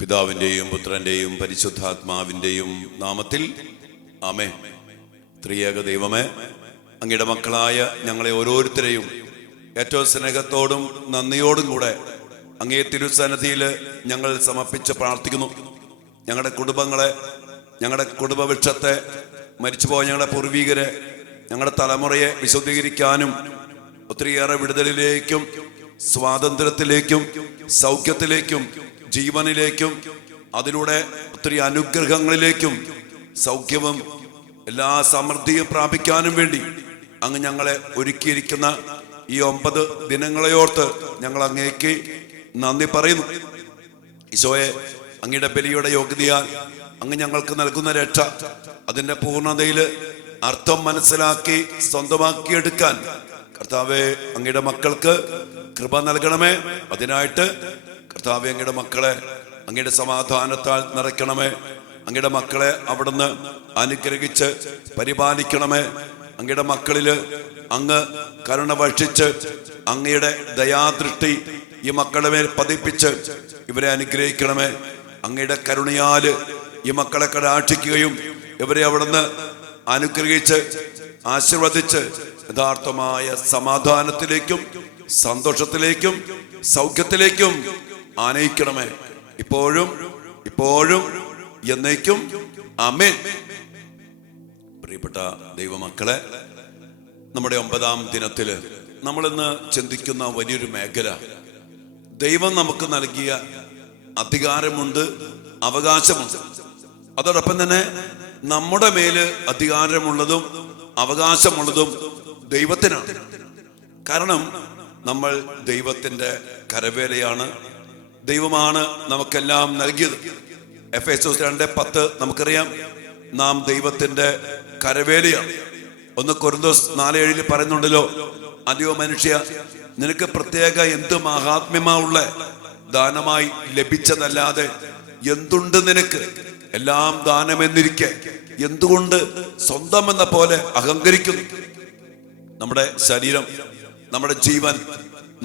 പിതാവിൻ്റെയും പുത്രൻ്റെയും പരിശുദ്ധാത്മാവിൻ്റെയും നാമത്തിൽ ആമേൻ. ത്രിയേക ദൈവമേ, അങ്ങയുടെ മക്കളായ ഞങ്ങളെ ഓരോരുത്തരെയും ഏറ്റവും സ്നേഹത്തോടും നന്ദിയോടും കൂടെ അങ്ങേ തിരുസന്നിധിയിൽ ഞങ്ങൾ സമർപ്പിച്ച് പ്രാർത്ഥിക്കുന്നു. ഞങ്ങളുടെ കുടുംബങ്ങളെ, ഞങ്ങളുടെ കുടുംബവൃക്ഷത്തെ, മരിച്ചുപോയ ഞങ്ങളുടെ പൂർവികരെ, ഞങ്ങളുടെ തലമുറയെ വിശുദ്ധീകരിക്കാനും ഒത്തിരിയേറെ വിടുതലിലേക്കും സ്വാതന്ത്ര്യത്തിലേക്കും സൗഖ്യത്തിലേക്കും ജീവനിലേക്കും അതിലൂടെ ഒത്തിരി അനുഗ്രഹങ്ങളിലേക്കും സൗഖ്യവും എല്ലാ സമൃദ്ധിയും പ്രാപിക്കാനും വേണ്ടി അങ്ങ് ഞങ്ങളെ ഒരുക്കിയിരിക്കുന്ന ഈ 9 ദിനങ്ങളെയോർത്ത് ഞങ്ങൾ അങ്ങേക്ക് നന്ദി പറയുന്നു. ഈശോയെ, അങ്ങയുടെ ബലിയുടെ യോഗ്യതയാൽ അങ്ങ് ഞങ്ങൾക്ക് നൽകുന്ന രക്ഷ അതിൻ്റെ പൂർണ്ണതയിൽ അർത്ഥം മനസ്സിലാക്കി സ്വന്തമാക്കിയെടുക്കാൻ കർത്താവെ അങ്ങയുടെ മക്കൾക്ക് കൃപ നൽകണമേ. അതിനായിട്ട് കർത്താവെ അങ്ങയുടെ മക്കളെ അങ്ങയുടെ സമാധാനത്താൽ നിറയ്ക്കണമേ. അങ്ങയുടെ മക്കളെ അവിടുന്ന് അനുഗ്രഹിച്ച് പരിപാലിക്കണമേ. അങ്ങയുടെ മക്കളിൽ അങ്ങ് കരുണ വർഷിച്ച് അങ്ങയുടെ ദയാദൃഷ്ടി ഈ മക്കളുടെ മേൽ പതിപ്പിച്ച് ഇവരെ അനുഗ്രഹിക്കണമേ. അങ്ങയുടെ കരുണയാല് ഈ മക്കളെ കടാക്ഷിക്കുകയും ഇവരെ അവിടുന്ന് അനുഗ്രഹിച്ച് ആശീർവദിച്ച് യഥാർത്ഥമായ സമാധാനത്തിലേക്കും സന്തോഷത്തിലേക്കും സൗഖ്യത്തിലേക്കും ആനയിക്കണമേ. ഇപ്പോഴും ഇപ്പോഴും എന്നേക്കും ആമേൻ. പ്രിയപ്പെട്ട ദൈവമക്കളെ, നമ്മുടെ 9-ാം ദിനത്തില് നമ്മളിന്ന് ചിന്തിക്കുന്ന വലിയൊരു മേഖല, ദൈവം നമുക്ക് നൽകിയ അധികാരമുണ്ട്, അവകാശമുണ്ട്. അതോടൊപ്പം തന്നെ നമ്മുടെ മേല് അധികാരമുള്ളതും അവകാശമുള്ളതും ദൈവത്തിനാണ്. കാരണം നമ്മൾ ദൈവത്തിന്റെ കരവേലയാണ്. ദൈവമാണ് നമുക്കെല്ലാം നൽകിയത്. എഫേസ്യോസ് 2:10 നമുക്കറിയാം, നാം ദൈവത്തിന്റെ കരവേലയാണ്. 1 കൊരിന്തോസ് 4:7 പറയുന്നുണ്ടല്ലോ, അല്ലയോ മനുഷ്യ, നിനക്ക് പ്രത്യേക എന്ത് മഹാത്മ്യമുള്ള ദാനമായി ലഭിച്ചതല്ലാതെ എന്തുണ്ട് നിനക്ക്? എല്ലാം ദാനമെന്നിരിക്കെ എന്തുകൊണ്ട് സ്വന്തം എന്ന പോലെ അഹങ്കരിക്കുന്നു? നമ്മുടെ ശരീരം, നമ്മുടെ ജീവൻ,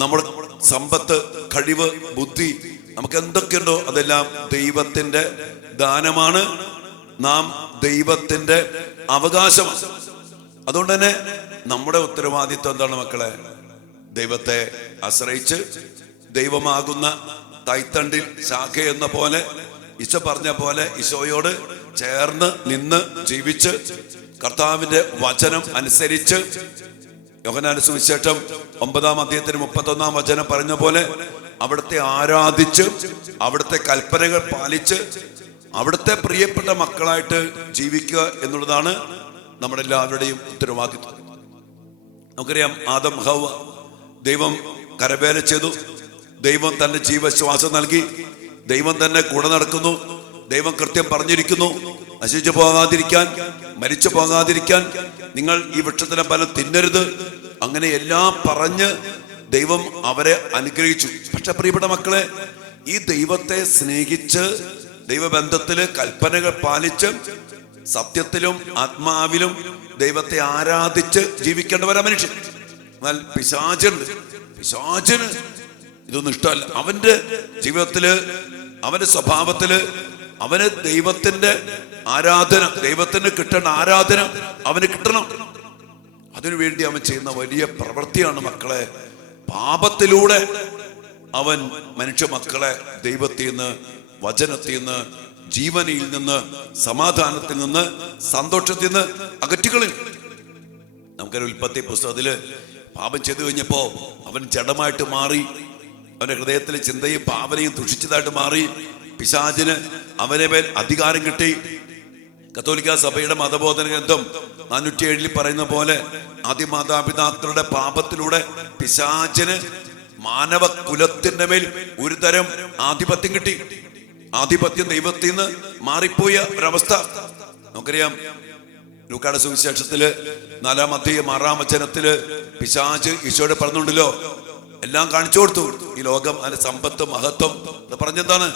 നമ്മുടെ സമ്പത്ത്, കഴിവ്, ബുദ്ധി, നമുക്ക് എന്തൊക്കെയുണ്ടോ അതെല്ലാം ദൈവത്തിന്റെ ദാനമാണ്. നാം ദൈവത്തിന്റെ അവകാശമാണ്. അതുകൊണ്ട് തന്നെ നമ്മുടെ ഉത്തരവാദിത്വം എന്താണ് മക്കളെ? ദൈവത്തെ ആശ്രയിച്ച് ദൈവമാകുന്ന തൈത്തണ്ടിൽ ശാഖ എന്ന പോലെ, ഈശോ പറഞ്ഞ പോലെ ഈശോയോട് ചേർന്ന് നിന്ന് ജീവിച്ച് കർത്താവിന്റെ വചനം അനുസരിച്ച്, യോഹന്നാന്റെ സുവിശേഷം 9-ാം അധ്യായത്തിന് 31-ാം വചനം പറഞ്ഞ പോലെ അവിടുത്തെ ആരാധിച്ച് അവിടുത്തെ കൽപ്പനകൾ പാലിച്ച് അവിടുത്തെ പ്രിയപ്പെട്ട മക്കളായിട്ട് ജീവിക്കുക എന്നുള്ളതാണ് നമ്മുടെ എല്ലാവരുടെയും ഉത്തരവാദിത്വം. നമുക്കറിയാം, ആദം ഹവ്വ ദൈവം കരവേല ചെയ്തു. ദൈവം തന്റെ ജീവശ്വാസം നൽകി. ദൈവം തന്നെ കൂടെ നടക്കുന്നു. ദൈവം കൃത്യം പറഞ്ഞിരിക്കുന്നു, നശിച്ചു പോകാതിരിക്കാൻ, മരിച്ചു പോകാതിരിക്കാൻ നിങ്ങൾ ഈ വൃക്ഷത്തിന്റെ ഫലം തിന്നരുത്. അങ്ങനെ എല്ലാം പറഞ്ഞ് ദൈവം അവരെ അനുഗ്രഹിച്ചു. പക്ഷെ പ്രിയപ്പെട്ട മക്കളെ, ഈ ദൈവത്തെ സ്നേഹിച്ച് ദൈവബന്ധത്തില് കൽപ്പനകൾ പാലിച്ച് സത്യത്തിലും ആത്മാവിലും ദൈവത്തെ ആരാധിച്ച് ജീവിക്കേണ്ടവരാ മനുഷ്യൻ. എന്നാൽ പിശാചിന് ഇതൊന്നും ഇഷ്ടമല്ല. അവന്റെ ജീവിതത്തില്, അവന്റെ സ്വഭാവത്തില് അവന് ദൈവത്തിന്റെ ആരാധന, ദൈവത്തിന് കിട്ടേണ്ട ആരാധന അവന് കിട്ടണം. അതിനുവേണ്ടി അവൻ ചെയ്യുന്ന വലിയ പ്രവൃത്തിയാണ് മക്കളെ, പാപത്തിലൂടെ അവൻ മനുഷ്യ മക്കളെ ദൈവത്തിൽ നിന്ന്, വചനത്തിൽ നിന്ന്, ജീവനിൽ നിന്ന്, സമാധാനത്തിൽ നിന്ന്, സന്തോഷത്തിൽ നിന്ന് അകറ്റിക്കളയും. നമുക്കൊരു ഉൽപ്പത്തി പുസ്തകത്തില് പാപം ചെയ്തു കഴിഞ്ഞപ്പോ അവൻ ജഡമായിട്ട് മാറി. അവന്റെ ഹൃദയത്തിലെ ചിന്തയും ഭാവനയും ദുഷിച്ചതായിട്ട് മാറി. പിശാചിന് അവനെ മേൽ അധികാരം കിട്ടി. കത്തോലിക്ക സഭയുടെ മതബോധന ഗ്രന്ഥം 407 പറയുന്ന പോലെ ആദിമാതാപിതാക്കളുടെ പാപത്തിലൂടെ പിശാചിന് മാനവ കുലത്തിന്റെ മേൽ ഒരു തരം ആധിപത്യം കിട്ടി. ആധിപത്യം ദൈവത്തിൽ നിന്ന് മാറിപ്പോയ ഒരവസ്ഥ നമുക്കറിയാം. ലൂക്കായുടെ സുവിശേഷത്തില് 4-ാം അധ്യായം 6-ാം വചനത്തില് പിശാച് ഈശോയോട് പറഞ്ഞുണ്ടല്ലോ, എല്ലാം കാണിച്ചു കൊടുത്തു. ഈ ലോകം, അതിന്റെ സമ്പത്ത്, മഹത്വം പറഞ്ഞെന്താണ്?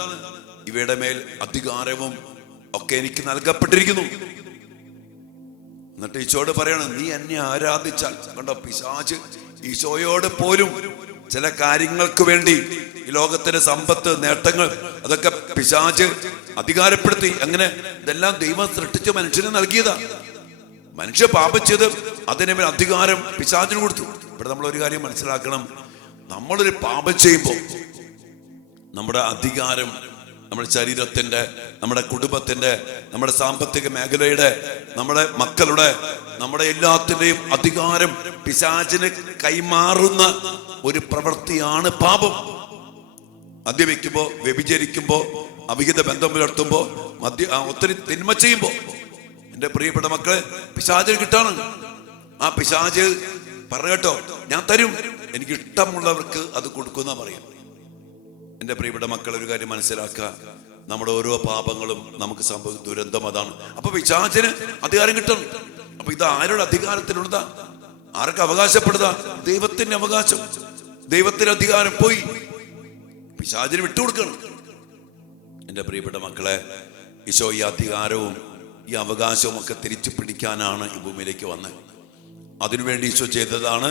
ഇവയുടെ മേൽ അധികാരവും ഒക്കെ എനിക്ക് നൽകപ്പെട്ടിരിക്കുന്നു. എന്നിട്ട് ഈശോയോട് പറയണം, നീ എന്നെ ആരാധിച്ചാൽ, കണ്ടോ, പിശാച് ഈശോയോട് പോലും ചില കാര്യങ്ങൾക്ക് വേണ്ടി ഈ ലോകത്തിന്റെ സമ്പത്ത്, നേട്ടങ്ങൾ, അതൊക്കെ പിശാച് അധികാരപ്പെടുത്തി. അങ്ങനെ ഇതെല്ലാം ദൈവം സൃഷ്ടിച്ച് മനുഷ്യന് നൽകിയതാ. മനുഷ്യ പാപം ചെയ്ത് അതിനെ മേൽ അധികാരം പിശാചിന് കൊടുത്തു. ഇവിടെ നമ്മൾ ഒരു കാര്യം മനസ്സിലാക്കണം, നമ്മളൊരു പാപം ചെയ്യുമ്പോൾ നമ്മുടെ അധികാരം നമ്മുടെ ശരീരത്തിന്റെ, നമ്മുടെ കുടുംബത്തിന്റെ, നമ്മുടെ സാമ്പത്തിക മേഖലയുടെ, നമ്മുടെ മക്കളുടെ, നമ്മുടെ എല്ലാത്തിന്റെയും അധികാരം പിശാചിന് കൈമാറുന്ന ഒരു പ്രവൃത്തിയാണ് പാപം. മദ്യപിക്കുമ്പോ, വ്യഭിചരിക്കുമ്പോ, അവിഹിത ബന്ധം പുലർത്തുമ്പോ, ഒത്തിരി തിന്മ ചെയ്യുമ്പോ എന്റെ പ്രിയപ്പെട്ട മക്കളെ പിശാചിന് കിട്ടാണ്. ആ പിശാച് പറഞ്ഞു കേട്ടോ, ഞാൻ തരും, എനിക്ക് ഇഷ്ടമുള്ളവർക്ക് അത് കൊടുക്കുന്ന പറയാം. എന്റെ പ്രിയപ്പെട്ട മക്കൾ ഒരു കാര്യം മനസ്സിലാക്കുക, നമ്മുടെ ഓരോ പാപങ്ങളും നമുക്ക് സംഭവിക്കുന്ന ദുരന്തം അതാണ്. അപ്പൊ പിശാചിന് അധികാരം കിട്ടണം. അപ്പൊ ഇത് ആരുടെ അധികാരത്തിലുള്ളതാ? ആർക്ക് അവകാശപ്പെടുതാ? ദൈവത്തിന്റെ അവകാശം, ദൈവത്തിന്റെ അധികാരം പോയി പിശാചിന് വിട്ടുകൊടുക്കണം. എന്റെ പ്രിയപ്പെട്ട മക്കളെ, ഈശോ ഈ അധികാരവും ഈ അവകാശവും ഒക്കെ തിരിച്ചു പിടിക്കാനാണ് ഈ ഭൂമിയിലേക്ക് വന്നത്. അതിനുവേണ്ടി ഈശോ ചെയ്തതാണ്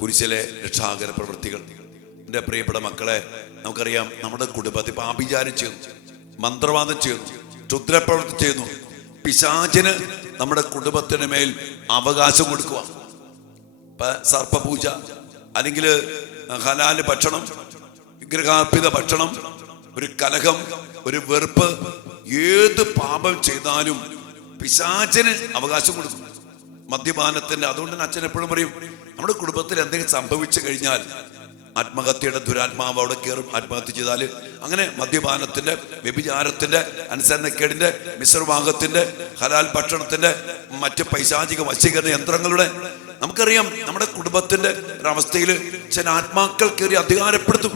കുരിശിലെ രക്ഷാകര പ്രവൃത്തികൾ. എൻ്റെ പ്രിയപ്പെട്ട മക്കളെ, നമുക്കറിയാം നമ്മുടെ കുടുംബത്തിൽ പാപിചാരം ചെയ്യുന്നു, മന്ത്രവാദം ചെയ്യുന്നു, ക്ഷുദ്രപ്രവൃത്തി ചെയ്യുന്നു. പിശാചിന് നമ്മുടെ കുടുംബത്തിന് മേൽ അവകാശം കൊടുക്കുക. ഇപ്പൊ സർപ്പപൂജ, അല്ലെങ്കിൽ ഹലാല് ഭക്ഷണം, വിഗ്രഹാർപ്പിത ഭക്ഷണം, ഒരു കലഹം, ഒരു വെറുപ്പ്, ഏത് പാപം ചെയ്താലും പിശാചിന് അവകാശം കൊടുക്കും. മദ്യപാനത്തിന്റെ, അതുകൊണ്ട് തന്നെ അച്ഛൻ എപ്പോഴും പറയും, നമ്മുടെ കുടുംബത്തിൽ എന്തെങ്കിലും സംഭവിച്ചു കഴിഞ്ഞാൽ ആത്മഹത്യയുടെ ദുരാത്മാവ് അവിടെ കയറും. ആത്മഹത്യ ചെയ്താൽ അങ്ങനെ മദ്യപാനത്തിന്റെ, വ്യഭിചാരത്തിന്റെ, അനുസരണക്കേടിന്റെ, മിശ്രഭാഗത്തിന്റെ, ഹലാൽ ഭക്ഷണത്തിന്റെ, മറ്റ് പൈശാചിക വശീകരണ യന്ത്രങ്ങളുടെ, നമുക്കറിയാം നമ്മുടെ കുടുംബത്തിന്റെ ഒരവസ്ഥയിൽ ചില ആത്മാക്കൾ കയറി അധികാരപ്പെടുത്തും.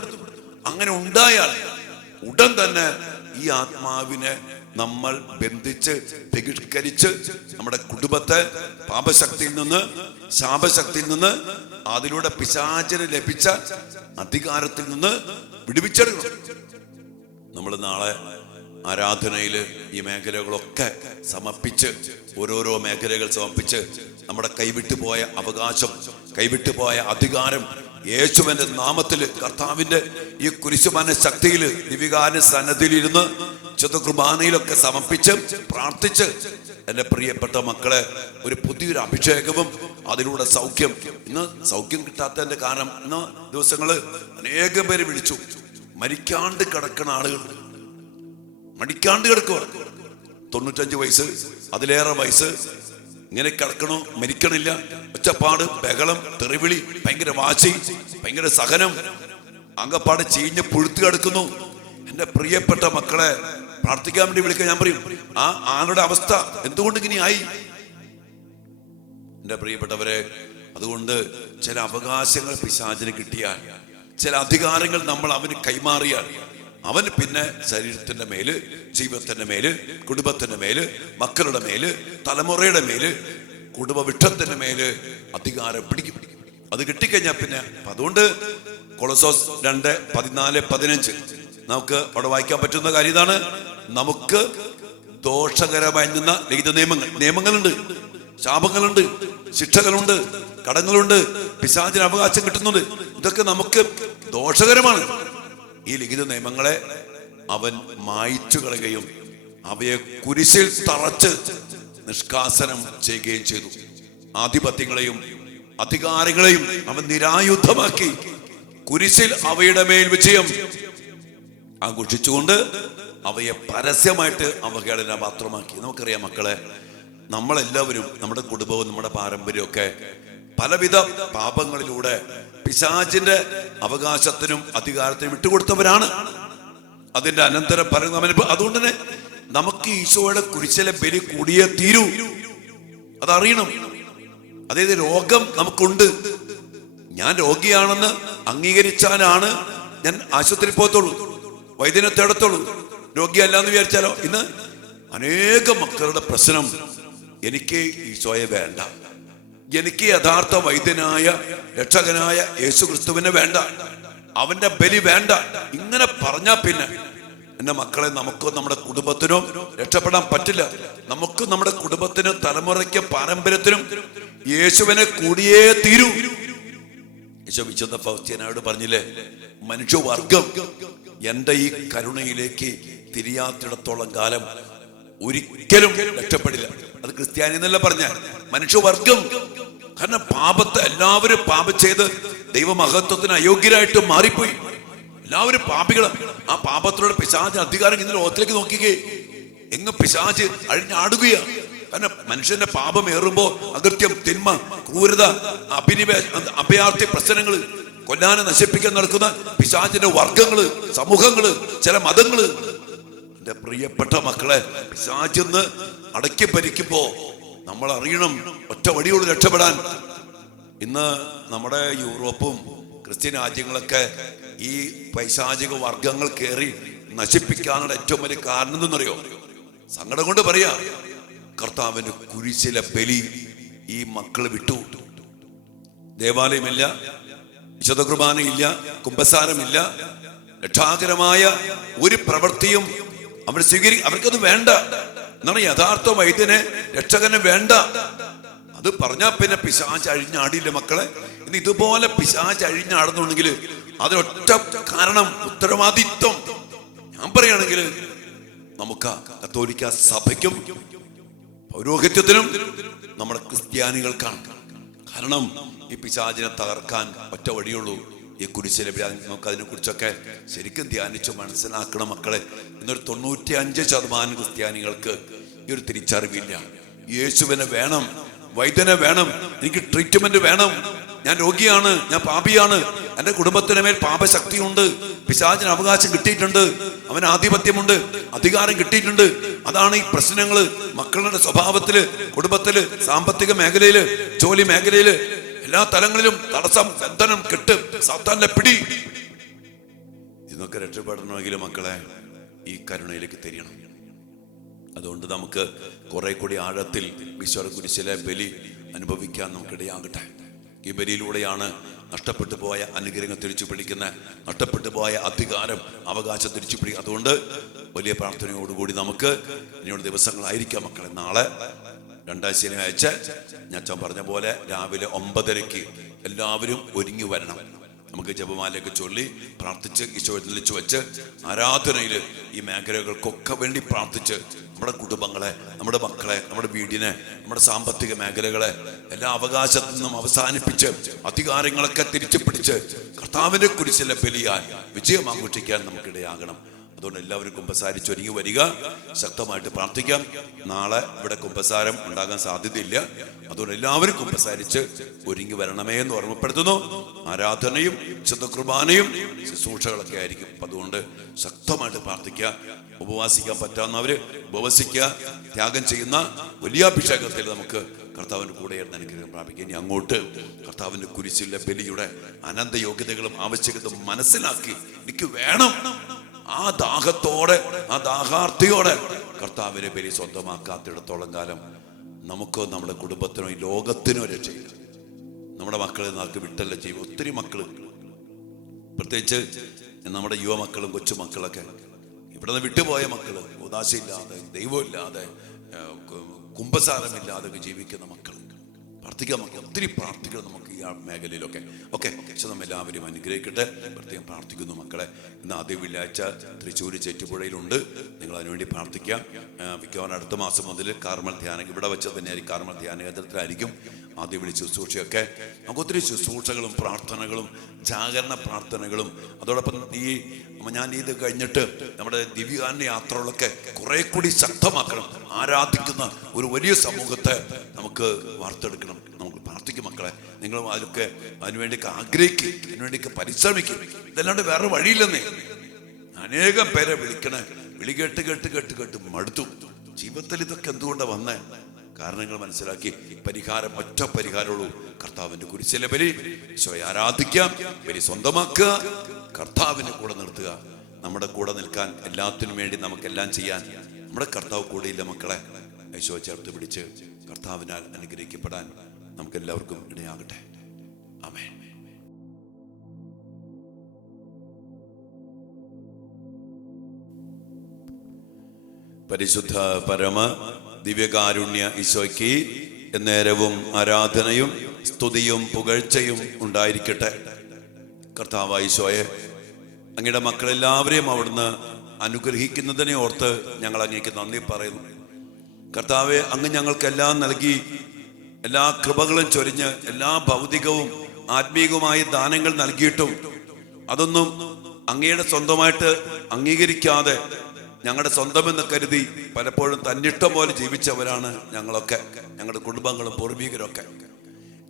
അങ്ങനെ ഉണ്ടായാൽ ഉടൻ തന്നെ ഈ ആത്മാവിനെ നമ്മൾ ബന്ധിച്ച് ബഹിഷ്കരിച്ച് നമ്മുടെ കുടുംബത്തെ പാപശക്തിയിൽ നിന്ന്, ശാപശക്തിയിൽ നിന്ന്, അതിലൂടെ പിശാചിന് ലഭിച്ച അധികാരത്തിൽ നിന്ന് വിടുവിച്ചെടുക്കണം. നമ്മൾ നാളെ ആരാധനയില് ഈ മേഖലകളൊക്കെ സമർപ്പിച്ച്, ഓരോരോ മേഖലകൾ സമർപ്പിച്ച് നമ്മുടെ കൈവിട്ടുപോയ അവകാശം, കൈവിട്ടുപോയ അധികാരം യേശുവിന്റെ നാമത്തിൽ, കർത്താവിന്റെ ഈ കുരിശുമന ശക്തിയിൽ, ദിവികാന സന്നദ്ധിയിലിരുന്ന് വിശുദ്ധ കുർബാനയിലൊക്കെ സമർപ്പിച്ച് പ്രാർത്ഥിച്ച് എൻ്റെ പ്രിയപ്പെട്ട മക്കളെ ഒരു പുതിയൊരു അഭിഷേകവും അതിലൂടെ സൗഖ്യം. ഇന്ന് സൗഖ്യം കിട്ടാത്തതിന്റെ കാരണം, ഇന്ന് ദിവസങ്ങള് അനേകം പേര് വിളിച്ചു, മരിക്കാണ്ട് കിടക്കുന്ന ആളുകൾ, മരിക്കാണ്ട് കിടക്കുക, 95 വയസ്സ്, അതിലേറെ വയസ്സ്, ഇങ്ങനെ കിടക്കണോ, മരിക്കണില്ല, ഒച്ചപ്പാട്, ബഹളം, തെറിവിളി, ഭയങ്കര വാശി, ഭയങ്കര സഹനം, അങ്കപ്പാട് ചീഞ്ഞ് പുഴുത്തു കിടക്കുന്നു. എൻ്റെ പ്രിയപ്പെട്ട മക്കളെ പ്രാർത്ഥിക്കാൻ വേണ്ടി വിളിക്കാൻ ഞാൻ പറയും, ആ ആളുടെ അവസ്ഥ എന്തുകൊണ്ട് ഇങ്ങനെ ആയി? എൻ്റെ പ്രിയപ്പെട്ടവരെ, അതുകൊണ്ട് ചില അവകാശങ്ങൾ പിശാചിന് കിട്ടിയാൽ, ചില അധികാരങ്ങൾ നമ്മൾ അവന് കൈമാറിയാൽ, അവന് പിന്നെ ശരീരത്തിന്റെ മേല്, ജീവിതത്തിന്റെ മേല്, കുടുംബത്തിന്റെ മേല്, മക്കളുടെ മേല്, തലമുറയുടെ മേല്, കുടുംബവിട്ടത്തിന്റെ മേല് അധികാരം പിടിക്കും. അത് കിട്ടിക്കഴിഞ്ഞാൽ പിന്നെ, അതുകൊണ്ട് കൊളോസോസ് 2:14-15 നമുക്ക് അവിടെ വായിക്കാൻ പറ്റുന്ന കാര്യം ഇതാണ്. നമുക്ക് ദോഷകരമായി നിന്ന ലിഖിത നിയമങ്ങളുണ്ട്, ശാപങ്ങളുണ്ട്, ശിക്ഷകളുണ്ട്, കടങ്ങളുണ്ട്, പിശാചിന് അവകാശം കിട്ടുന്നുണ്ട്. ഇതൊക്കെ നമുക്ക് ദോഷകരമാണ്. ഈ ലിഖിത നിയമങ്ങളെ അവൻ മായ്ച്ചു കളയുകയും അവയെ കുരിശിൽ തറച്ച് നിഷ്കാസനം ചെയ്യുകയും ചെയ്തു. ആധിപത്യങ്ങളെയും അധികാരങ്ങളെയും അവൻ നിരായുധമാക്കി കുരിശിൽ അവയുടെ മേൽ വിജയം ആഘോഷിച്ചുകൊണ്ട് അവയെ പരസ്യമായിട്ട് അവഹേളന പാത്രമാക്കി. നമുക്കറിയാം മക്കളെ, നമ്മളെല്ലാവരും, നമ്മുടെ കുടുംബവും നമ്മുടെ പാരമ്പര്യമൊക്കെ പലവിധ പാപങ്ങളിലൂടെ പിശാചിന്റെ അവകാശത്തിനും അധികാരത്തിനും വിട്ടുകൊടുത്തവരാണ്. അതിന്റെ അനന്തരം പറയുന്ന, അതുകൊണ്ട് തന്നെ നമുക്ക് ഈശോയുടെ കുരിശിലെ ബലി കൂടിയേ തീരൂ. അതറിയണം. അതായത് രോഗം നമുക്കുണ്ട്, ഞാൻ രോഗിയാണെന്ന് അംഗീകരിച്ചാലാണ് ഞാൻ ആശുപത്രിയിൽ പോകത്തുള്ളൂ, വൈദ്യനെ തേടത്തുള്ളൂ. രോഗിയല്ല എന്ന് വിചാരിച്ചാലോ? ഇന്ന് അനേകം മക്കളുടെ പ്രശ്നം, എനിക്ക് ഈശോയെ വേണ്ട, എനിക്ക് യഥാർത്ഥ വൈദ്യനായ രക്ഷകനായ യേശു ക്രിസ്തുവിനെ വേണ്ട, അവന്റെ ബലി വേണ്ട. ഇങ്ങനെ പറഞ്ഞാൽ പിന്നെ എന്റെ മക്കളെ, നമുക്കോ നമ്മുടെ കുടുംബത്തിനോ രക്ഷപ്പെടാൻ പറ്റില്ല. നമുക്ക് നമ്മുടെ കുടുംബത്തിനും തലമുറയ്ക്കും പാരമ്പര്യത്തിനും യേശുവിനെ കൂടിയേ തീരൂ. ഈശോ വിശുദ്ധ ഫൗസ്ത്യനോട് പറഞ്ഞില്ലേ, മനുഷ്യവർഗം എൻ്റെ ഈ കരുണയിലേക്ക് തിരിയാത്തിടത്തോളം കാലം ഒരിക്കലും രക്ഷപ്പെടില്ല. അത് ക്രിസ്ത്യാനി എന്നല്ല പറഞ്ഞ മനുഷ്യവർഗം. കാരണം പാപത്തെ എല്ലാവരും പാപം ചെയ്ത് ദൈവമഹത്വത്തിന് അയോഗ്യരായിട്ട് മാറിപ്പോയി. എല്ലാവരും പാപികളാണ്. ആ പാപത്തിലൂടെ പിശാച് അധികാരം ഇന്ന് ലോകത്തിലേക്ക് നോക്കിക്കേ, എങ്ങും പിശാച് അഴിഞ്ഞാടുകയാണ്. കാരണം മനുഷ്യന്റെ പാപം ഏറുമ്പോ അകൃത്യം, തിന്മ, ക്രൂരത, അഭയാർത്ഥി പ്രശ്നങ്ങള്, കൊല്ലാനെ നശിപ്പിക്കാൻ നടക്കുന്ന പിശാചിന്റെ വർഗങ്ങള്, സമൂഹങ്ങള്, ചില മതങ്ങള്. എന്റെ പ്രിയപ്പെട്ട മക്കളെ, പിശാചെന്ന് അടക്കി ഭരിക്കുമ്പോ നമ്മൾ അറിയണം ഒറ്റ വഴിയോട് രക്ഷപ്പെടാൻ. ഇന്ന് നമ്മുടെ യൂറോപ്പും ക്രിസ്ത്യൻ രാജ്യങ്ങളൊക്കെ ഈ പൈശാചിക വർഗങ്ങൾ കയറി നശിപ്പിക്കാനുള്ള ഏറ്റവും വലിയ കാരണം എന്തെന്നറിയോ? സങ്കടം കൊണ്ട് പറയാ, കർത്താവിന്റെ കുരിശിലെ ബലി ഈ മക്കള് വിട്ടു. ദേവാലയമില്ല, വിശുദ്ധ കുർബാനയില്ല, കുമ്പസാരമില്ല, രക്ഷാകരമായ ഒരു പ്രവൃത്തിയും അവർ അവർക്കത് വേണ്ട എന്നാണ്. യഥാർത്ഥ വൈദ്യനെ, രക്ഷകനെ വേണ്ട. അത് പറഞ്ഞാ പിന്നെ പിശാച് അഴിഞ്ഞാടില്ല മക്കളെ. ഇന്ന് ഇതുപോലെ പിശാച് അഴിഞ്ഞാടുന്നുണ്ടെങ്കിൽ അതിനൊറ്റ കാരണം ഉത്തരവാദിത്വം ഞാൻ പറയുകയാണെങ്കിൽ നമുക്ക് കത്തോലിക്ക സഭയ്ക്കും പൗരോഹിത്യത്തിനും നമ്മുടെ ക്രിസ്ത്യാനികൾക്കാണ്. കാരണം ഈ പിശാചിനെ തകർക്കാൻ ഒറ്റ വഴിയുള്ളൂ, ഈ കുരിശിലെ. നമുക്ക് അതിനെ കുറിച്ചൊക്കെ ശരിക്കും ധ്യാനിച്ച് മനസ്സിലാക്കണം മക്കളെ. ഇന്നൊരു 95% ക്രിസ്ത്യാനികൾക്ക് ഈ ഒരു തിരിച്ചറിവില്ല. യേശുവിനെ വേണം, വൈദ്യനെ വേണം, എനിക്ക് ട്രീറ്റ്മെന്റ് വേണം, ഞാൻ രോഗിയാണ്, ഞാൻ പാപിയാണ്, എൻ്റെ കുടുംബത്തിന് മേൽ പാപശക്തിയുണ്ട്, പിശാചിന് അവകാശം കിട്ടിയിട്ടുണ്ട്, അവന് ആധിപത്യമുണ്ട്, അധികാരം കിട്ടിയിട്ടുണ്ട്. അതാണ് ഈ പ്രശ്നങ്ങള് മക്കളുടെ സ്വഭാവത്തില്, കുടുംബത്തില്, സാമ്പത്തിക മേഖലയില്, ജോലി മേഖലയില്, എല്ലാ തലങ്ങളിലും തടസ്സം, ബന്ധനം, കെട്ട്, സാത്താന്റെ പിടി. ഇതൊക്കെ രക്ഷപ്പെടണമെങ്കിൽ മക്കളെ ഈ കരുണയിലേക്ക് തിരിയണം. അതുകൊണ്ട് നമുക്ക് കുറെ കൂടി ആഴത്തിൽ ഈശ്വര കുരിശിലെ ബലി അനുഭവിക്കാൻ നമുക്കിടയാകട്ടെ. ഈ ബലിയിലൂടെയാണ് നഷ്ടപ്പെട്ടു പോയ അനുഗ്രഹങ്ങൾ തിരിച്ചു പിടിക്കുന്ന, നഷ്ടപ്പെട്ടു പോയ അധികാരം, അവകാശം തിരിച്ചു പിടിക്കുക. അതുകൊണ്ട് വലിയ പ്രാർത്ഥനയോടുകൂടി നമുക്ക് ഇനിയുള്ള ദിവസങ്ങളായിരിക്കാം മക്കളെ. നാളെ 2ാം ശനിയാഴ്ച ഞാൻ പറഞ്ഞ പോലെ രാവിലെ 9:30 എല്ലാവരും ഒരുങ്ങി വരണം. നമുക്ക് ജപമാലയൊക്കെ ചൊല്ലി പ്രാർത്ഥിച്ച് ഈശോ എഴുന്നള്ളിച്ചു വെച്ച് ആരാധനയിൽ ഈ മേഖലകൾക്കൊക്കെ വേണ്ടി പ്രാർത്ഥിച്ച് നമ്മുടെ കുടുംബങ്ങളെ, നമ്മുടെ മക്കളെ, നമ്മുടെ വീടിനെ, നമ്മുടെ സാമ്പത്തിക മേഖലകളെ എല്ലാ അവകാശത്തിൽ നിന്നും അവസാനിപ്പിച്ച് അധികാരങ്ങളൊക്കെ തിരിച്ചു പിടിച്ച് കർത്താവിന്റെ കുരിശിലെ ബലിയാൽ വിജയം ആഘോഷിക്കാൻ നമുക്കിടയാകണം. അതുകൊണ്ട് എല്ലാവരും കുമ്പസാരിച്ച് ഒരുങ്ങി വരിക, ശക്തമായിട്ട് പ്രാർത്ഥിക്കാം. നാളെ ഇവിടെ കുമ്പസാരം ഉണ്ടാകാൻ സാധ്യതയില്ല. അതുകൊണ്ട് എല്ലാവരും കുമ്പസാരിച്ച് ഒരുങ്ങി വരണമേ എന്ന് ഓർമ്മപ്പെടുത്തുന്നു. ആരാധനയും വിശുദ്ധ കുർബാനയും ശുശ്രൂഷകളൊക്കെ ആയിരിക്കും. അതുകൊണ്ട് ശക്തമായിട്ട് പ്രാർത്ഥിക്കുക. ഉപവാസിക്കാൻ പറ്റാവുന്നവര് ഉപവസിക്കുക. ത്യാഗം ചെയ്യുന്ന വലിയ അഭിഷേകത്തിൽ നമുക്ക് കർത്താവിൻ്റെ കൂടെ അനുഗ്രഹം പ്രാപിക്കുക. ഇനി അങ്ങോട്ട് കർത്താവിൻ്റെ കുരിശിലെ ബലിയുടെ അനന്ത യോഗ്യതകളും ആവശ്യകതയും മനസ്സിലാക്കി എനിക്ക് വേണം, ആ ദാഹത്തോടെ, ആ ദാഹാർത്ഥിയോടെ കർത്താവിനെ ബലി സ്വന്തമാക്കാത്തിടത്തോളം കാലം നമുക്കോ നമ്മുടെ കുടുംബത്തിനോ ഈ ലോകത്തിനോ രക്ഷയില്ല. നമ്മുടെ മക്കളെ നമുക്ക് വിട്ടല്ല ചെയ്യും. ഒത്തിരി മക്കള്, പ്രത്യേകിച്ച് നമ്മുടെ യുവമക്കളും കൊച്ചുമക്കളൊക്കെ ഇവിടെ നിന്ന് വിട്ടുപോയ മക്കള്, ഉദാശയില്ലാതെ, ദൈവമില്ലാതെ, കുമ്പസാരമില്ലാതെ ജീവിക്കുന്ന മക്കൾ. പ്രാർത്ഥിക്കാൻ മക്കൾ ഒത്തിരി പ്രാർത്ഥിക്കണം നമുക്ക് ഈ മേഖലയിലൊക്കെ. ഓക്കെ, നമ്മ എല്ലാവരും അനുഗ്രഹിക്കട്ടെ. പ്രത്യേകം പ്രാർത്ഥിക്കുന്നു മക്കളെ. ഇന്ന് ആദ്യ വെള്ളിയാഴ്ച തൃശ്ശൂർ ചേറ്റുപുഴയിലുണ്ട്. നിങ്ങൾ അതിനുവേണ്ടി പ്രാർത്ഥിക്കാം. മിക്കവാറും അടുത്ത മാസം മുതൽ കാർമൽ ധ്യാനം ഇവിടെ വെച്ച് തന്നെയായിരിക്കും, കാർമൽ ധ്യാന കേന്ദ്രത്തിലായിരിക്കും ആദ്യ വിളി ശുശ്രൂഷയൊക്കെ. നമുക്ക് ഒത്തിരി ശുശ്രൂഷകളും പ്രാർത്ഥനകളും ജാഗരണ പ്രാർത്ഥനകളും, അതോടൊപ്പം ഞാൻ ഇത് കഴിഞ്ഞിട്ട് നമ്മുടെ ദിവ്യകാരുണ്യ യാത്രകളൊക്കെ കുറെ കൂടി ശക്തമാക്കണം. ആരാധിക്കുന്ന ഒരു വലിയ സമൂഹത്തെ നമുക്ക് വാർത്തെടുക്കണം. നമുക്ക് പ്രാർത്ഥിക്കും മക്കളെ. നിങ്ങളും അതൊക്കെ അതിനുവേണ്ടിയൊക്കെ ആഗ്രഹിക്കും, അതിനുവേണ്ടിയൊക്കെ പരിശ്രമിക്കും. ഇതല്ലാണ്ട് വേറെ വഴിയില്ലെന്നേ. അനേകം പേരെ വിളി കേട്ട് കേട്ട് കേട്ട് കേട്ട് മടുത്തു. ജീവിതത്തിൽ ഇതൊക്കെ എന്തുകൊണ്ടാണ് വന്നേ? കാരണങ്ങൾ മനസ്സിലാക്കി പരിഹാരം, ഒറ്റ പരിഹാരമുള്ളൂ, കർത്താവിന്റെ കുരിശിലെ ബലി. ഈശോയെ ആരാധിക്കാം, ബലി സ്വന്തമാക്കുക, കർത്താവിന്റെ കൂടെ നിർത്തുക. നമ്മുടെ കൂടെ നിൽക്കാൻ, എല്ലാത്തിനും വേണ്ടി നമുക്കെല്ലാം ചെയ്യാൻ നമ്മുടെ കർത്താവ് കൂടെയില്ല മക്കളെ. ഈശോയെ ചേർത്ത് പിടിച്ച് കർത്താവിനാൽ അനുഗ്രഹിക്കപ്പെടാൻ നമുക്ക് എല്ലാവർക്കും ഇടയാകട്ടെ. ആമേൻ. പരിശുദ്ധ പരമ ദിവ്യകാരുണ്യ ഈശോയ്ക്ക് എന്നേരവും ആരാധനയും സ്തുതിയും പുകഴ്ചയും ഉണ്ടായിരിക്കട്ടെ. കർത്താവായ ഈശോയെ, അങ്ങയുടെ മക്കളെല്ലാവരെയും അവിടുന്ന് അനുഗ്രഹിക്കുന്നതിനെ ഓർത്ത് ഞങ്ങൾ അങ്ങേക്ക് നന്ദി പറയുന്നു. കർത്താവെ, അങ്ങ് ഞങ്ങൾക്കെല്ലാം നൽകി, എല്ലാ കൃപകളും ചൊരിഞ്ഞ്, എല്ലാ ഭൗതികവും ആത്മീയവുമായ ദാനങ്ങൾ നൽകിയിട്ടും അതൊന്നും അങ്ങയുടെ സ്വന്തമായിട്ട് അംഗീകരിക്കാതെ ഞങ്ങളുടെ സ്വന്തമെന്ന് കരുതി പലപ്പോഴും തന്നിഷ്ടം പോലെ ജീവിച്ചവരാണ് ഞങ്ങളൊക്കെ, ഞങ്ങളുടെ കുടുംബങ്ങളും പൂർവികരൊക്കെ.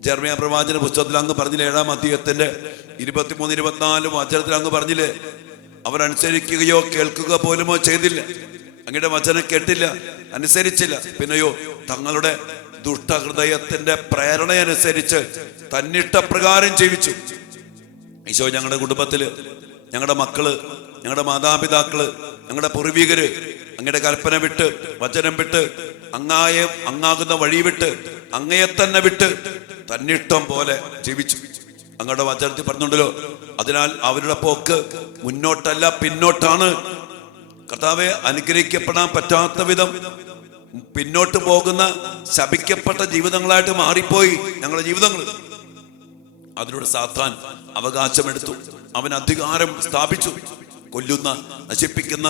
ജെറമ്യാ പ്രവാചന പുസ്തകത്തിൽ അങ്ങ് പറഞ്ഞില്ലേ, 7-ാം അധ്യായത്തിന്റെ 23-24 വചനത്തിൽ അങ്ങ് പറഞ്ഞില്ലേ, അവരനുസരിക്കുകയോ കേൾക്കുക പോലുമോ ചെയ്തില്ല, അങ്ങയുടെ വചനം കേട്ടില്ല, അനുസരിച്ചില്ല, പിന്നെയോ തങ്ങളുടെ ദുഷ്ടഹൃദയത്തിന്റെ പ്രേരണയനുസരിച്ച് തന്നിഷ്ടപ്രകാരം ജീവിച്ചു. ഈശോ, ഞങ്ങളുടെ കുടുംബത്തില്, ഞങ്ങളുടെ മക്കള്, ഞങ്ങളുടെ മാതാപിതാക്കള്, ഞങ്ങളുടെ പൂർവികര് അങ്ങയുടെ കൽപ്പന വിട്ട്, വചനം വിട്ട്, അങ്ങാകുന്ന വഴി വിട്ട്, അങ്ങയെ തന്നെ വിട്ട് തന്നിഷ്ടം പോലെ ജീവിച്ചു. അങ്ങയുടെ വചനത്തിൽ പറഞ്ഞുണ്ടല്ലോ, അതിനാൽ അവരുടെ പോക്ക് മുന്നോട്ടല്ല പിന്നോട്ടാണ്. കർത്താവെ, അനുഗ്രഹിക്കപ്പെടാൻ പറ്റാത്ത വിധം പിന്നോട്ട് പോകുന്ന ശപിക്കപ്പെട്ട ജീവിതങ്ങളായിട്ട് മാറിപ്പോയി ഞങ്ങളുടെ ജീവിതങ്ങൾ. അതിലൂടെ സാത്താൻ അവകാശമെടുത്തു, അവൻ അധികാരം സ്ഥാപിച്ചു. കൊല്ലുന്ന, നശിപ്പിക്കുന്ന,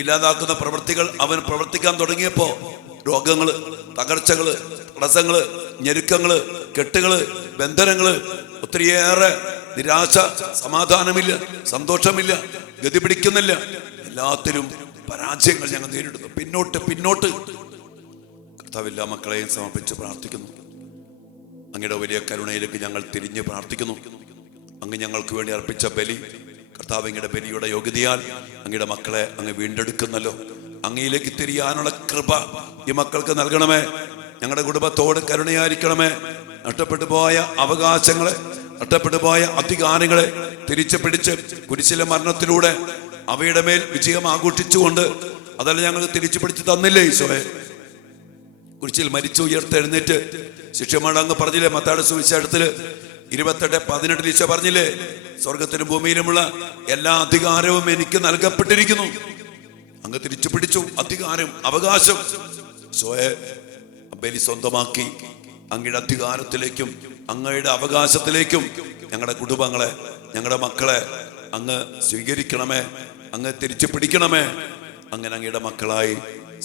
ഇല്ലാതാക്കുന്ന പ്രവൃത്തികൾ അവൻ പ്രവർത്തിക്കാൻ തുടങ്ങിയപ്പോ രോഗങ്ങള്, തകർച്ചകള്, തടസ്സങ്ങള്, ഞെരുക്കങ്ങള്, കെട്ടുകള്, ബന്ധനങ്ങള്, ഒത്തിരിയേറെ നിരാശ, സമാധാനമില്ല, സന്തോഷമില്ല, ഗതി പിടിക്കുന്നില്ല, എല്ലാത്തിലും പരാജയങ്ങൾ ഞങ്ങൾ നേരിടുന്നു. പിന്നോട്ട് കർത്താവ് എല്ലാ മക്കളെയും സമർപ്പിച്ച് പ്രാർത്ഥിക്കുന്നു. അങ്ങയുടെ വലിയ കരുണയിലേക്ക് ഞങ്ങൾ തിരിഞ്ഞ് പ്രാർത്ഥിക്കുന്നു. അങ്ങ് ഞങ്ങൾക്ക് വേണ്ടി അർപ്പിച്ച ബലി, കർത്താവ് അങ്ങയുടെ ബലിയുടെ യോഗ്യതയാൽ അങ്ങയുടെ മക്കളെ അങ്ങ് വീണ്ടെടുക്കുന്നല്ലോ. അങ്ങയിലേക്ക് തിരിയാനുള്ള കൃപ ഈ മക്കൾക്ക് നൽകണമേ. ഞങ്ങളുടെ കുടുംബത്തോട് കരുണയായിരിക്കണമേ. നഷ്ടപ്പെട്ടു പോയ അവകാശങ്ങളെ, നഷ്ടപ്പെട്ടു പോയ അധികാരങ്ങളെ തിരിച്ചു പിടിച്ച് കുരിശിലെ മരണത്തിലൂടെ അവയുടെ മേൽ വിജയം ആഘോഷിച്ചുകൊണ്ട് അതല്ല ഞങ്ങൾക്ക് തിരിച്ചു പിടിച്ച് തന്നില്ലേ ഈശോയെ? കുരിശിൽ മരിച്ചു ഉയർത്തെഴുന്നേറ്റ് ശിഷ്യന്മാരോട് അങ്ങ് പറഞ്ഞില്ലേ, മത്തായിയുടെ സുവിശേഷത്തില് 28:18 ഈശോ പറഞ്ഞില്ലേ, സ്വർഗത്തിലും ഭൂമിയിലുമുള്ള എല്ലാ അധികാരവും എനിക്ക് നൽകപ്പെട്ടിരിക്കുന്നു. അങ്ങ് തിരിച്ചു പിടിച്ചു അധികാരം, അവകാശം. ഈശോയെ, ബലി സ്വന്തമാക്കി അങ്ങയുടെ അധികാരത്തിലേക്കും അങ്ങയുടെ അവകാശത്തിലേക്കും ഞങ്ങളുടെ കുടുംബങ്ങളെ, ഞങ്ങളുടെ മക്കളെ അങ്ങ് സ്വീകരിക്കണമേ, അങ്ങ് തിരിച്ചു പിടിക്കണമേ. അങ്ങനെ അങ്ങയുടെ മക്കളായി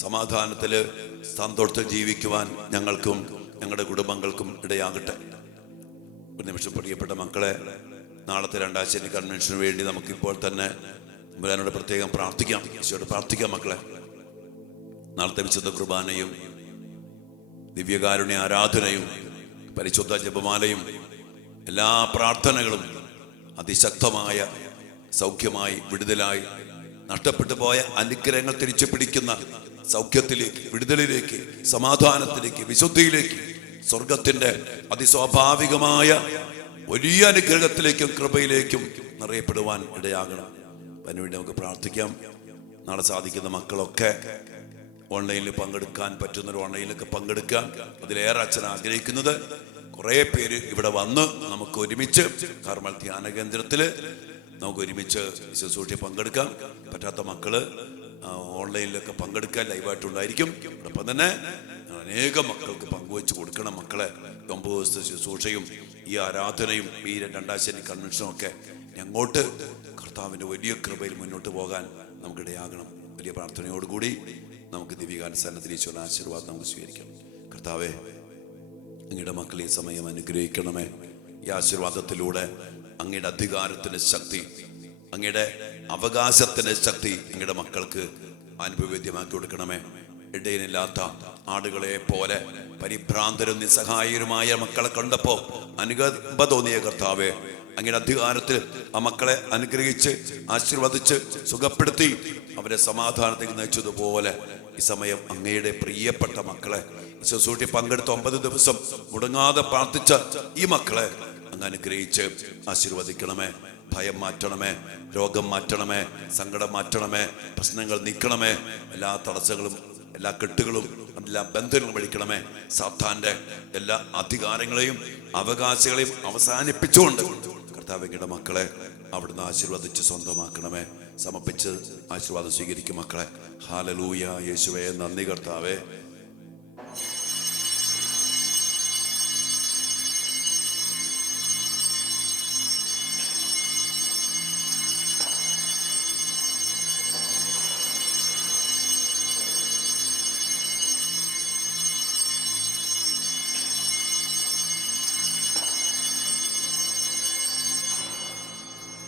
സമാധാനത്തില്, സന്തോഷത്തിൽ ജീവിക്കുവാൻ ഞങ്ങൾക്കും ഞങ്ങളുടെ കുടുംബങ്ങൾക്കും ഇടയാകട്ടെ. ഒരു നിമിഷം പ്രിയപ്പെട്ട മക്കളെ, നാളത്തെ 2-ാം ശനി കൺവെൻഷന് വേണ്ടി നമുക്കിപ്പോൾ തന്നെ തമ്പുരാനോട് പ്രത്യേകം പ്രാർത്ഥിക്കാം, ഈശോയോട് പ്രാർത്ഥിക്കാം. മക്കളെ, നാളത്തെ വിശുദ്ധ കുർബാനയും ദിവ്യകാരുണ്യ ആരാധനയും പരിശുദ്ധ ജപമാലയും എല്ലാ പ്രാർത്ഥനകളും അതിശക്തമായ സൗഖ്യമായി, വിടുതലായി, നഷ്ടപ്പെട്ടു പോയ അനുഗ്രഹങ്ങൾ തിരിച്ചു പിടിക്കുന്ന സൗഖ്യത്തിലേക്ക്, വിടുതലിലേക്ക്, സമാധാനത്തിലേക്ക്, വിശുദ്ധിയിലേക്ക്, സ്വർഗത്തിന്റെ അതിസ്വാഭാവികമായ വലിയ അനുഗ്രഹത്തിലേക്കും കൃപയിലേക്കും നിറയപ്പെടുവാൻ ഇടയാകണം. അതിനുവേണ്ടി നമുക്ക് പ്രാർത്ഥിക്കാം. നാളെ സാധിക്കുന്ന മക്കളൊക്കെ ഓൺലൈനിൽ പങ്കെടുക്കാൻ പറ്റുന്നൊരു ഓൺലൈനിലൊക്കെ പങ്കെടുക്കാം. അതിലേറെ അച്ഛൻ ആഗ്രഹിക്കുന്നത് കുറേ പേര് ഇവിടെ വന്ന് നമുക്ക് ഒരുമിച്ച് കർമ്മൽ ധ്യാന കേന്ദ്രത്തില് നമുക്ക് ഒരുമിച്ച് ശുശ്രൂഷയിൽ പങ്കെടുക്കാം. പറ്റാത്ത മക്കള് ഓൺലൈനിലൊക്കെ പങ്കെടുക്കാൻ ലൈവായിട്ടുണ്ടായിരിക്കും. അതോടൊപ്പം തന്നെ അനേകം മക്കൾക്ക് പങ്കുവെച്ച് കൊടുക്കണം. മക്കളെ, 9 ദിവസത്തെ ശുശ്രൂഷയും ഈ ആരാധനയും ഈ 2-ാം ശനി കൺവെൻഷനും ഒക്കെ അങ്ങോട്ട് കർത്താവിൻ്റെ വലിയ കൃപയിൽ മുന്നോട്ട് പോകാൻ നമുക്കിടയാകണം. വലിയ പ്രാർത്ഥനയോടുകൂടി നമുക്ക് ദിവ്യകാനുസരണത്തിൽ ഈശോയുടെ ആശീർവാദം നമുക്ക് സ്വീകരിക്കാം. കർത്താവേ, അങ്ങയുടെ മക്കളെ ഈ സമയം അനുഗ്രഹിക്കണമേ. ഈ ആശീർവാദത്തിലൂടെ അങ്ങയുടെ അധികാരത്തിന്റെ ശക്തി, അങ്ങയുടെ അവകാശത്തിന്റെ ശക്തി അങ്ങയുടെ മക്കൾക്ക് അനുഭവവേദ്യമാക്കി കൊടുക്കണമേ. ഇടയനില്ലാത്ത ആടുകളെ പോലെ പരിഭ്രാന്തരും നിസ്സഹായരുമായ മക്കളെ കണ്ടപ്പോ അനുകമ്പ തോന്നിയ കർത്താവേ, അങ്ങയുടെ അധികാരത്തിൽ ആ മക്കളെ അനുഗ്രഹിച്ച് ആശീർവദിച്ച് സുഖപ്പെടുത്തി അവരെ സമാധാനത്തേക്ക് നയിച്ചതുപോലെ ഈ സമയം അങ്ങയുടെ പ്രിയപ്പെട്ട മക്കളെ ശുശ്രൂഷയിൽ പങ്കെടുത്ത 9 ദിവസം മുടങ്ങാതെ പ്രാർത്ഥിച്ച ഈ മക്കളെ അങ്ങ് അനുഗ്രഹിച്ച് ആശീർവദിക്കണമേ. ഭയം മാറ്റണമേ, രോഗം മാറ്റണമേ, സങ്കടം മാറ്റണമേ, പ്രശ്നങ്ങൾ നീക്കണമേ, എല്ലാ തടസ്സങ്ങളും, എല്ലാ കെട്ടുകളും, എല്ലാ ബന്ധനങ്ങളും വഴിക്കണമേ. സാത്താന്റെ എല്ലാ അധികാരങ്ങളെയും അവകാശങ്ങളെയും അവസാനിപ്പിച്ചുകൊണ്ട് കർത്താവിന്റെ മക്കളെ അവിടുന്ന് ആശീർവദിച്ച് സ്വന്തമാക്കണമേ. സമർപ്പിച്ച് ആശീർവാദം സ്വീകരിക്കും മക്കളെ. ഹല്ലേലൂയ. യേശുവേ, നന്ദി കർത്താവേ.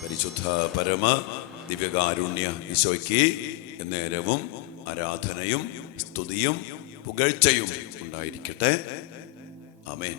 പരിശുദ്ധ പരമ ദിവ്യകാരുണ്യ ഈശോയ്ക്ക് എന്നേരവും ആരാധനയും സ്തുതിയും പുകഴ്ചയും ഉണ്ടായിരിക്കട്ടെ. ആമേൻ.